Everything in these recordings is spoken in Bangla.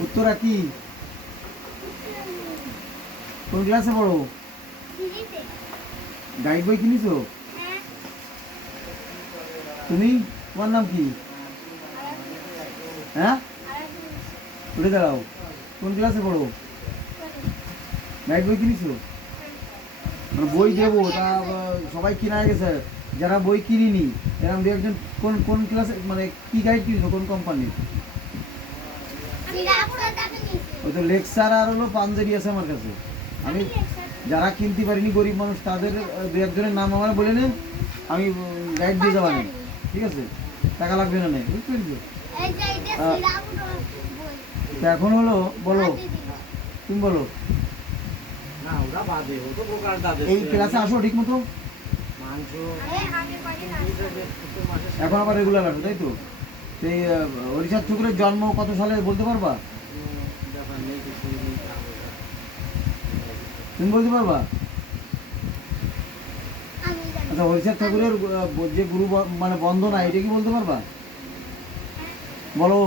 উত্তরা কি? কোন ক্লাসে পড়ো? গাইড বই কিনেছো? হ্যাঁ। তুমি? তোমার নাম কি? হ্যাঁ? উঠে দাঁড়াও। কোন ক্লাসে পড়ো? গাইড বই কিনেছো? মানে বই দেবো তা সবাই কিনা হয়ে গেছে যারা বই কিনিনি এরকম দু একজন কোন কোন ক্লাসে মানে কি গাইড কিনেছো? কোন কোম্পানির আমি রাপুরা টাকা নিয়েছি ওই তো লেকচার আর হলো পাঞ্জাবি আছে আমার কাছে। আমি যারা কিনতে পারিনি গরিব মানুষ তাদের দু একজনের নাম আমার বলে নেন আমি গাইড দিয়ে যাব ঠিক আছে? টাকা লাগবে না নেই বুঝতে পেরেছ? তো এখন হলো বলো। তুমি বলো। না ওরা বাদে ও তো প্রকার দাদে। এই ক্লাসে আসো ঠিক মতো। মাংস। আরে আমি পারি না ছোট মাসে। এখন আবার রেগুলার আসো তাই তো? এই হরিচাঁদ ঠাকুরের জন্ম কত সালে বলতে পারবা? তুমি বলতে পারবা? আচ্ছা হরিচাঁদ ঠাকুরের যে গুরু মানে বন্দনা এটা কি বলতে পারবা? বলো।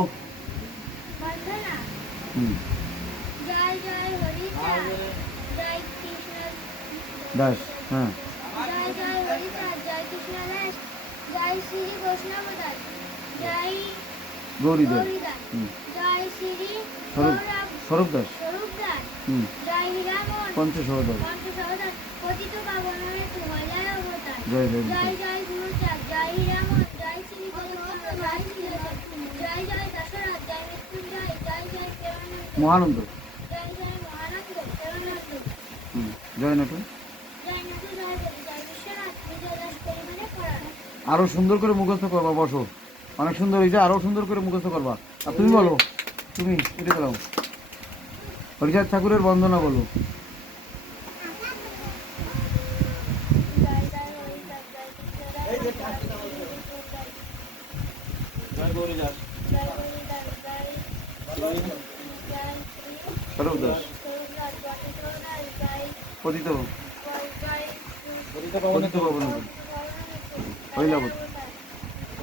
ব্যাস হ্যাঁ। শ্রী জয় জয় দশরথ। জয় মৃত্যুঞ্জয়। জয় জয় মহানন্দ। জয় মহানন্দ। জয় নটন দাস আরও সুন্দর করে মুখস্থ করবা বসো। অনেক সুন্দর হয়েছে, আরও সুন্দর করে মুখস্থ করবা। আর তুমি বলো, তুমি এটা হরিচাঁদ ঠাকুরের বন্দনা বলো। গৌরী দাস পতিত পতিত